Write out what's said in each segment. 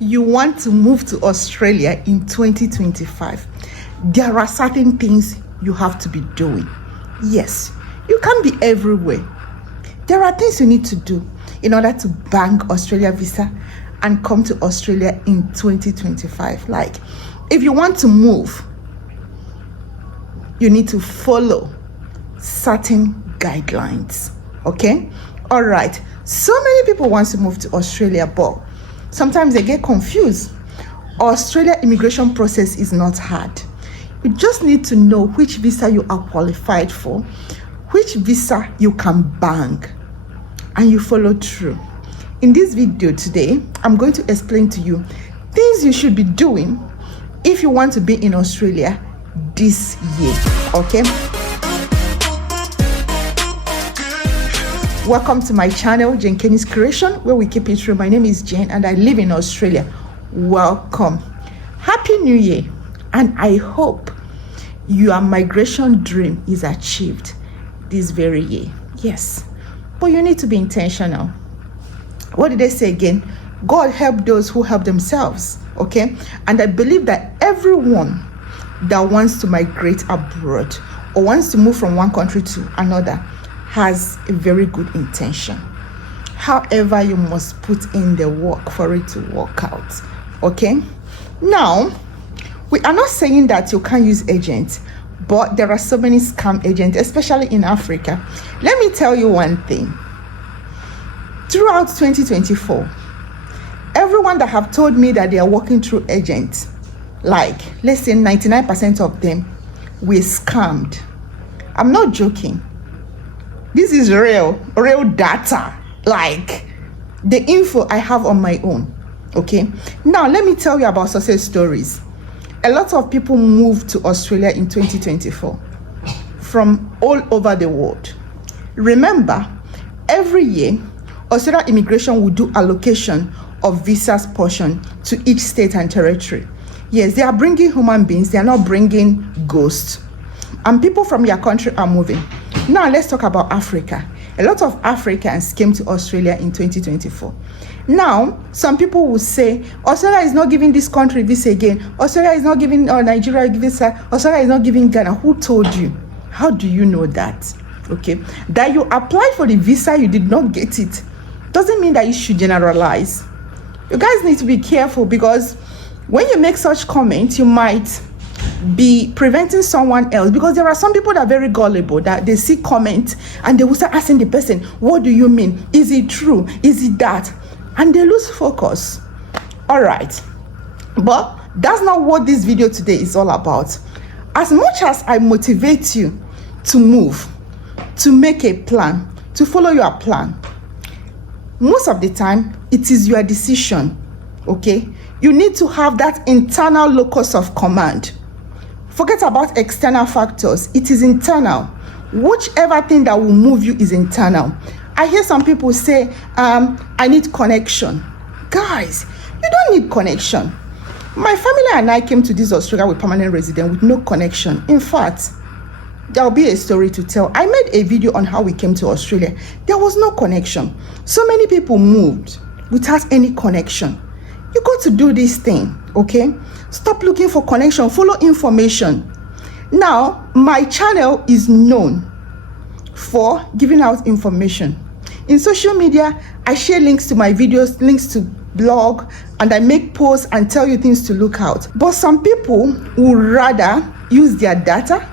you want to move to Australia in 2025, there are certain things you have to be doing. Yes, you can't be everywhere. There are things you need to do in order to bank Australia visa and come to Australia in 2025. Like, if you want to move, you need to follow certain guidelines. Okay? All right. So many people want to move to Australia, but sometimes they get confused. Australia immigration process is not hard. You just need to know which visa you are qualified for, which visa you can bank, and you follow through. In this video today, I'm going to explain to you things you should be doing if you want to be in Australia this year. Okay? Welcome to my channel, Jane Kenny's Creation, where we keep it real. My name is Jane and I live in Australia. Welcome. Happy New Year. And I hope your migration dream is achieved this very year. Yes. But you need to be intentional. What did they say again? God help those who help themselves. Okay? And I believe that everyone that wants to migrate abroad or wants to move from one country to another has a very good intention. However, you must put in the work for it to work out. Okay? Now, we are not saying that you can't use agents, but there are so many scam agents, especially in Africa. Let me tell you one thing. Throughout 2024, everyone that have told me that they are working through agents, like, let's say 99% of them were scammed. I'm not joking. This is real data, like the info I have on my own. Okay, now let me tell you about success stories. A lot of people moved to Australia in 2024 from all over the world. Remember, every year Australia immigration will do allocation of visas portion to each state and territory. Yes, they are bringing human beings, they are not bringing ghosts, and people from your country are moving. Now let's talk about Africa. A lot of Africans came to Australia in 2024. Now, some people will say, Australia is not giving this country visa again. Australia is not giving Nigeria visa. Australia is not giving Ghana. Who told you? How do you know that? Okay. That you applied for the visa, you did not get it, doesn't mean that you should generalize. You guys need to be careful, because when you make such comments, you might be preventing someone else, because there are some people that are very gullible, that they see comment and they will start asking the person, what do you mean? Is it true? Is it that? And they lose focus. All right, but that's not what this video today is all about. As much as I motivate you to move, to make a plan, to follow your plan, most of the time it is your decision. Okay, you need to have that internal locus of command. Forget about external factors. It is internal. Whichever thing that will move you is internal. I hear some people say, I need connection. Guys, you don't need connection. My family and I came to this Australia with permanent residence with no connection. In fact, there'll be a story to tell. I made a video on how we came to Australia. There was no connection. So many people moved without any connection. You got to do this thing, okay? Stop looking for connection, follow information. Now, my channel is known for giving out information. In social media, I share links to my videos, links to blog, and I make posts and tell you things to look out. But some people would rather use their data,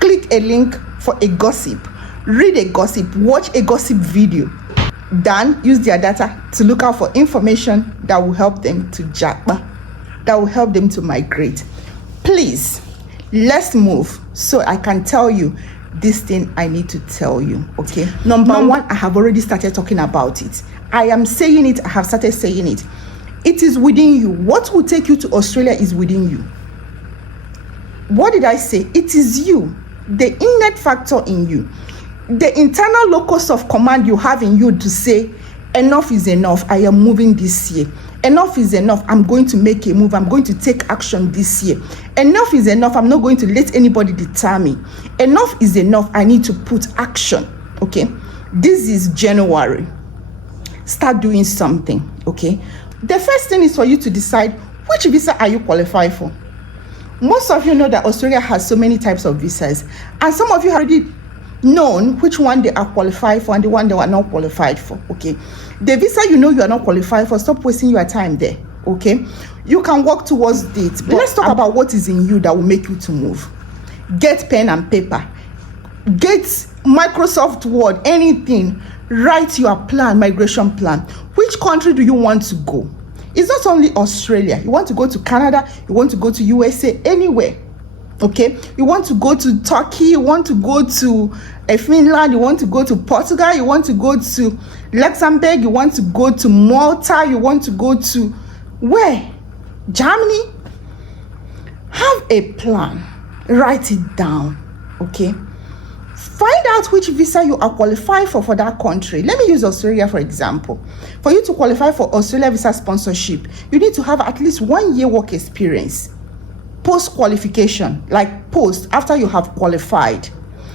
click a link for a gossip, read a gossip, watch a gossip video, than use their data to look out for information that will help them to japa, that will help them to migrate. Please, let's move so I can tell you this thing I need to tell you. Okay, number one, I have already started talking about it. I am saying it. I have started saying it. It is within you. What will take you to Australia is within you. What did I say? It is you, the innate factor in you, the internal locus of command you have in you to say, enough is enough. I am moving this year. Enough is enough. I'm going to make a move. I'm going to take action this year. Enough is enough. I'm not going to let anybody deter me. Enough is enough. I need to put action. Okay, this is January. Start doing something. Okay, The first thing is for you to decide which visa are you qualified for. Most of you know that Australia has so many types of visas, and some of you have already known which one they are qualified for and the one they are not qualified for. Okay, the visa you know you are not qualified for, stop wasting your time there. Okay, you can work towards it, but let's talk about what is in you that will make you to move. Get pen and paper, get Microsoft Word, anything. Write your plan, migration plan. Which country do you want to go? It's not only Australia. You want to go to Canada, you want to go to USA, anywhere. Okay, you want to go to Turkey, you want to go to Finland, you want to go to Portugal, you want to go to Luxembourg, you want to go to Malta, you want to go to where? Germany. Have a plan, write it down. Okay, find out which visa you are qualified for that country. Let me use Australia for example. For you to qualify for Australia visa sponsorship, you need to have at least 1 year work experience. Post qualification, like post after you have qualified.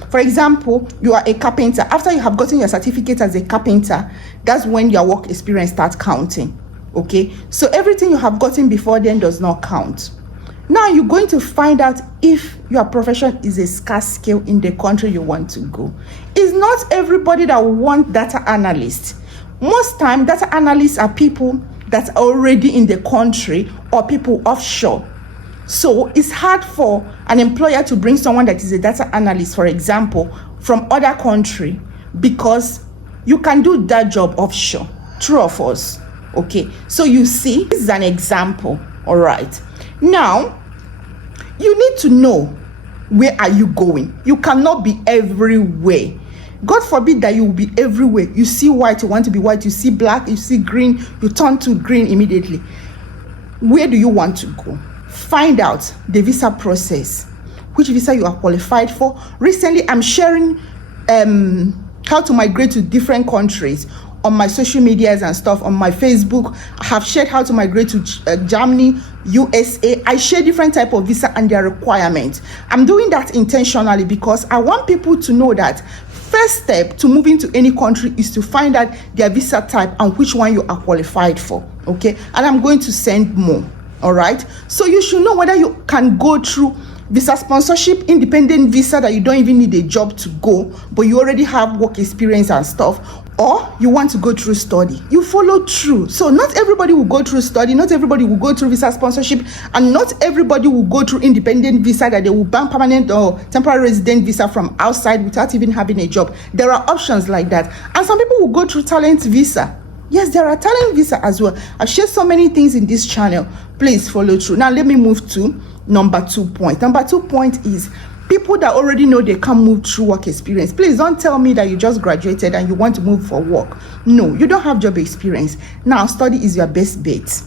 For example, you are a carpenter. After you have gotten your certificate as a carpenter, that's when your work experience starts counting. Okay, so everything you have gotten before then does not count. Now you're going to find out if your profession is a scarce skill in the country you want to go. It's not everybody that want data analysts. Most time data analysts are people that are already in the country or people offshore. So it's hard for an employer to bring someone that is a data analyst, for example, from other country, because you can do that job offshore. True or false? Okay, so you see, this is an example. All right, now you need to know where are you going. You cannot be everywhere. God forbid that you will be everywhere. You see white, you want to be white. You see black, you see green, you turn to green immediately. Where do you want to go? Find out the visa process, which visa you are qualified for. Recently, I'm sharing how to migrate to different countries on my social medias and stuff. On my Facebook, I have shared how to migrate to Germany, USA. I share different type of visa and their requirements. I'm doing that intentionally because I want people to know that first step to moving to any country is to find out their visa type and which one you are qualified for. Okay, and I'm going to send more. All right, so you should know whether you can go through visa sponsorship, independent visa that you don't even need a job to go, but you already have work experience and stuff, or you want to go through study. You follow through. So not everybody will go through study, not everybody will go through visa sponsorship, and not everybody will go through independent visa that they will ban permanent or temporary resident visa from outside without even having a job. There are options like that. And some people will go through talent visa. Yes, there are talent visa as well. I've shared so many things in this channel. Please follow through. Now let me move to number 2 point. Number 2 point is people that already know they can move through work experience. Please don't tell me that you just graduated and you want to move for work. No, you don't have job experience. Now study is your best bet.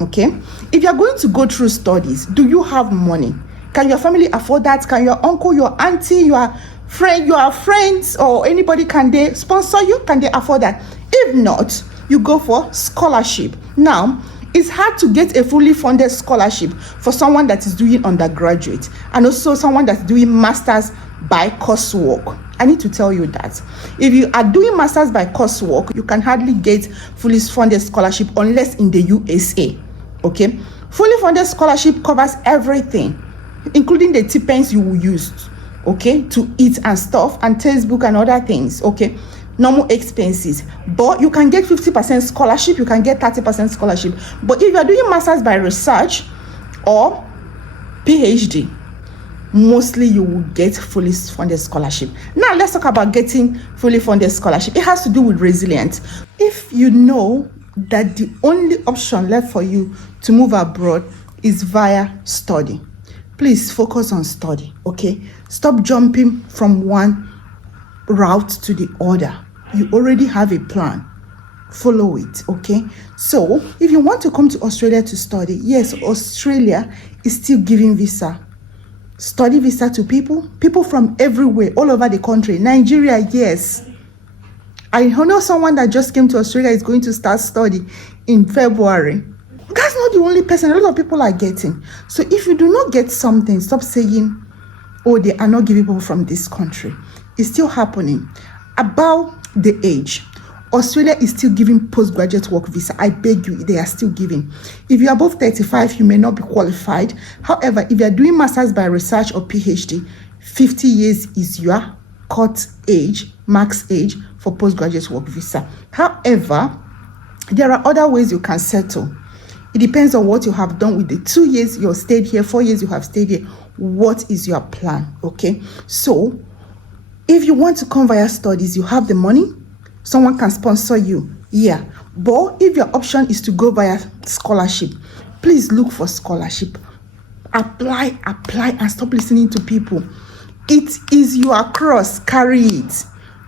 Okay, if you're going to go through studies, do you have money? Can your family afford that? Can your uncle, your auntie, your friend, your friends, or anybody, can they sponsor you? Can they afford that? If not, you go for scholarship. Now, it's hard to get a fully funded scholarship for someone that is doing undergraduate and also someone that's doing masters by coursework. I need to tell you that if you are doing masters by coursework, you can hardly get fully funded scholarship unless in the USA. Okay, fully funded scholarship covers everything, including the stipends you will use, okay, to eat and stuff, and textbook and other things. Okay, normal expenses, but you can get 50% scholarship, you can get 30% scholarship. But if you are doing masters by research or PhD, mostly you will get fully funded scholarship. Now let's talk about getting fully funded scholarship. It has to do with resilience. If you know that the only option left for you to move abroad is via study, please focus on study. Okay, stop jumping from one route to the other. You already have a plan. Follow it. Okay, so if you want to come to Australia to study, yes, Australia is still giving visa, study visa to people from everywhere, all over the country. Nigeria, yes, I know someone that just came to Australia is going to start study in February. That's not the only person. A lot of people are getting. So if you do not get something, stop saying, oh, they are not giving people from this country. It's still happening. About the age, Australia is still giving postgraduate work visa. I beg you, they are still giving. If you're above 35, you may not be qualified. However, if you're doing masters by research or PhD, 50 years is your cut age, max age for postgraduate work visa. However, there are other ways you can settle. It depends on what you have done with the 2 years you stayed here, 4 years you have stayed here. What is your plan? Okay, so if you want to come via studies, you have the money, someone can sponsor you. Yeah, but if your option is to go via scholarship, please look for scholarship. Apply, and stop listening to people. It is your cross, carry it.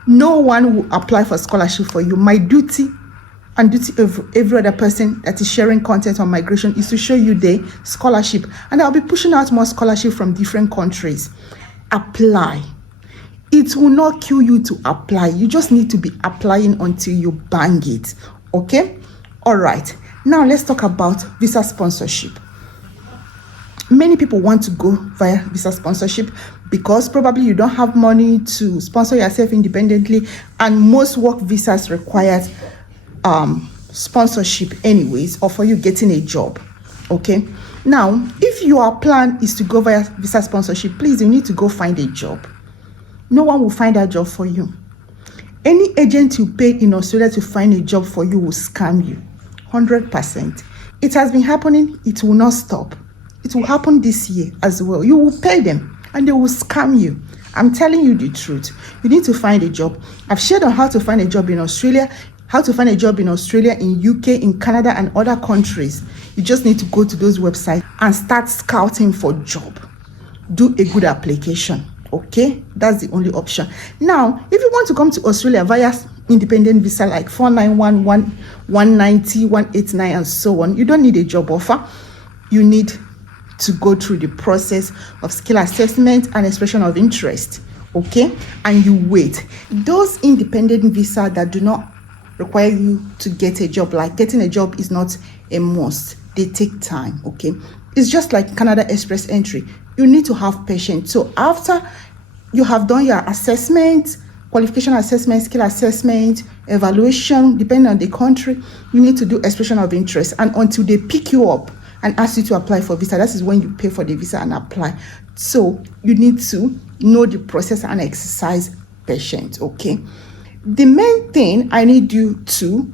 No one will apply for scholarship for you. My duty and duty of every other person that is sharing content on migration is to show you the scholarship, and I'll be pushing out more scholarship from different countries. Apply. It will not kill you to apply. You just need to be applying until you bang it. Okay? All right. Now let's talk about visa sponsorship. Many people want to go via visa sponsorship because probably you don't have money to sponsor yourself independently, and most work visas require sponsorship anyways, or for you getting a job. Okay, now if your plan is to go via visa sponsorship, please, you need to go find a job. No one will find a job for you. Any agent you pay in Australia to find a job for you will scam you 100%. It has been happening. It will not stop. It will happen this year as well. You will pay them and they will scam you. I'm telling you the truth. You need to find a job. I've shared on how to find a job in Australia, how to find a job in Australia, in UK, in Canada, and other countries. You just need to go to those websites and start scouting for job. Do a good application. Okay, that's the only option. Now, if you want to come to Australia via independent visa like 491, 190, 189, and so on, you don't need a job offer. You need to go through the process of skill assessment and expression of interest. Okay, and you wait. Those independent visa that do not require you to get a job, like getting a job is not a must. They take time. Okay, it's just like Canada Express entry. You need to have patience. So after you have done your assessment, qualification assessment, skill assessment, evaluation, depending on the country, you need to do expression of interest. And until they pick you up and ask you to apply for visa, that is when you pay for the visa and apply. So you need to know the process and exercise patience. Okay. The main thing I need you to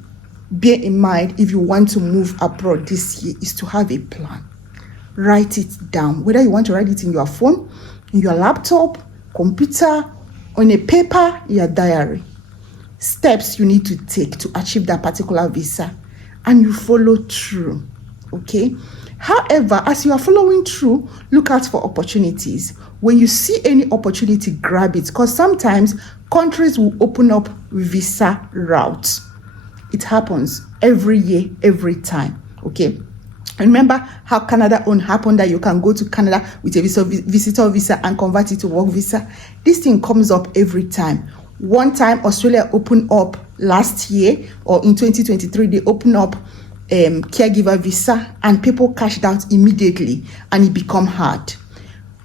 bear in mind if you want to move abroad this year is to have a plan. Write it down, whether you want to write it in your phone, in your laptop, computer, on a paper, your diary. Steps you need to take to achieve that particular visa, and you follow through. Okay. However, as you are following through, look out for opportunities. When you see any opportunity, grab it, because sometimes countries will open up visa routes. It happens every year, every time. Okay. Remember how Canada own happened, that you can go to Canada with a visitor visa and convert it to work visa. This thing comes up every time. One time Australia opened up last year, or in 2023, they opened up caregiver visa and people cashed out immediately and it become hard.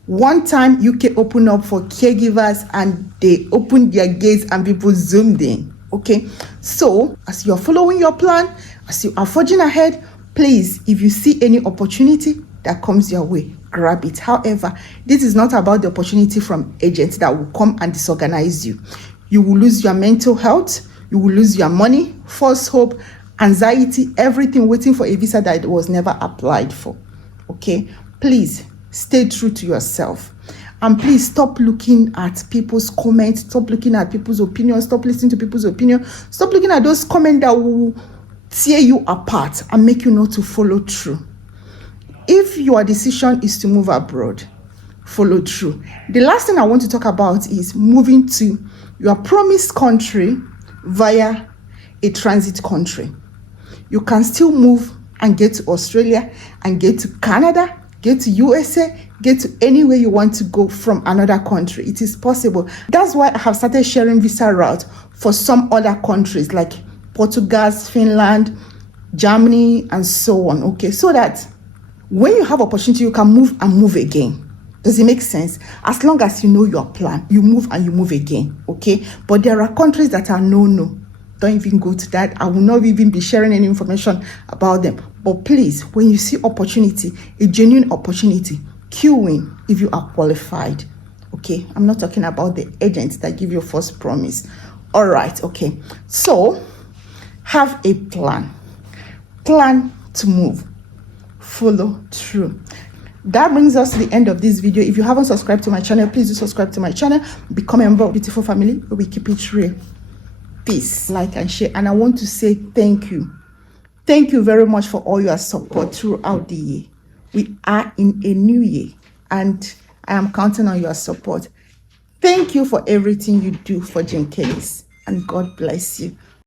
One time UK opened up for caregivers and they opened their gates and people zoomed in. Okay, so as you're following your plan, as you are forging ahead, please, if you see any opportunity that comes your way, grab it. However, this is not about the opportunity from agents that will come and disorganize you. You will lose your mental health, you will lose your money, false hope, anxiety, everything, waiting for a visa that was never applied for. Okay, please stay true to yourself. And please stop looking at people's comments, stop looking at people's opinions, stop listening to people's opinion, stop looking at those comments that will tear you apart and make you not to follow through. If your decision is to move abroad, follow through. The last thing I want to talk about is moving to your promised country via a transit country. You can still move and get to Australia and get to Canada, get to USA, get to anywhere you want to go from another country. It is possible. That's why I have started sharing visa route for some other countries like Portugal, Finland, Germany, and so on. Okay, so that when you have opportunity, you can move and move again. Does it make sense? As long as you know your plan, you move and you move again. Okay, but there are countries that are no. don't even go to that. I will not even be sharing any information about them. But please, when you see opportunity, a genuine opportunity, queue in if you are qualified. Okay, I'm not talking about the agents that give you false promise. All right, okay. So have a plan to move, follow through. That brings us to the end of this video. If you haven't subscribed to my channel, please do subscribe to my channel. Become a member of Beautiful Family, where we keep it real. Peace, like and share. And I want to say thank you. Thank you very much for all your support throughout the year. We are in a new year, and I am counting on your support. Thank you for everything you do for Jane Kennis, and God bless you.